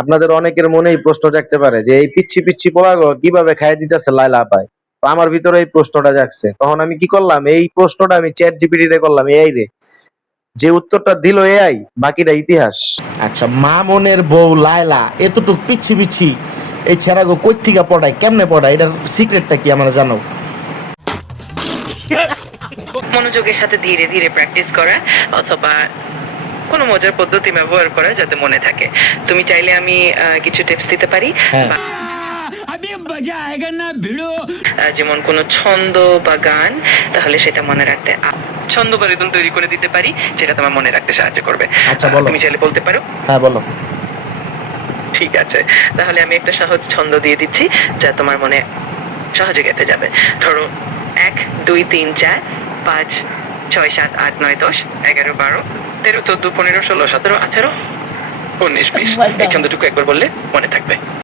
আপনাদের অনেকের মনে এই প্রশ্ন জাগতে পারে যে এই পিচ্ছি পিচ্ছি পোলাগো কিভাবে খাইয়ে দিতেছে লায়লা আপায়। তো আমার ভিতরে এই প্রশ্নটা জাগছে, তখন আমি কি করলাম, এই প্রশ্নটা আমি চ্যাট জিপিটি রে করলাম, এআই রে। যে উত্তরটা দিল এআই, বাকিটা ইতিহাস। আচ্ছা, মামনের বউ লায়লা এতটুক পিচ্ছি পিচ্ছি এই ছেড়াগো কই থেকে পড়ায়, কেমনে পড়ায়, এটার সিক্রেটটা কি আমরা জানো? মনোযোগের সাথে ধীরে ধীরে প্র্যাকটিস করা, অথবা কোনো মজার পদ্ধতি ব্যবহার করা যাতে মনে থাকে। তুমি চাইলে আমি কিছু টিপস দিতে পারি। হ্যাঁ। যেমন কোনো ছন্দ বা গান, তাহলে সেটা মনে রাখতে ছন্দ বা রিদম তৈরি করে দিতে পারি, যেটা তোমার মনে রাখতে সাহায্য করবে। আচ্ছা, বলো। তুমি চাইলে বলতে পারো। হ্যাঁ, বলো। ঠিক আছে, তাহলে আমি একটা সহজ ছন্দ দিয়ে দিচ্ছি যা তোমার মনে সহজে গেঁথে যাবে। ধরো 1 2 3 4 5 6 7 8 9 10 11 12 13 14 15 16 17 18 19 20। এই ছন্দটুকু একবার বললে মনে থাকবে।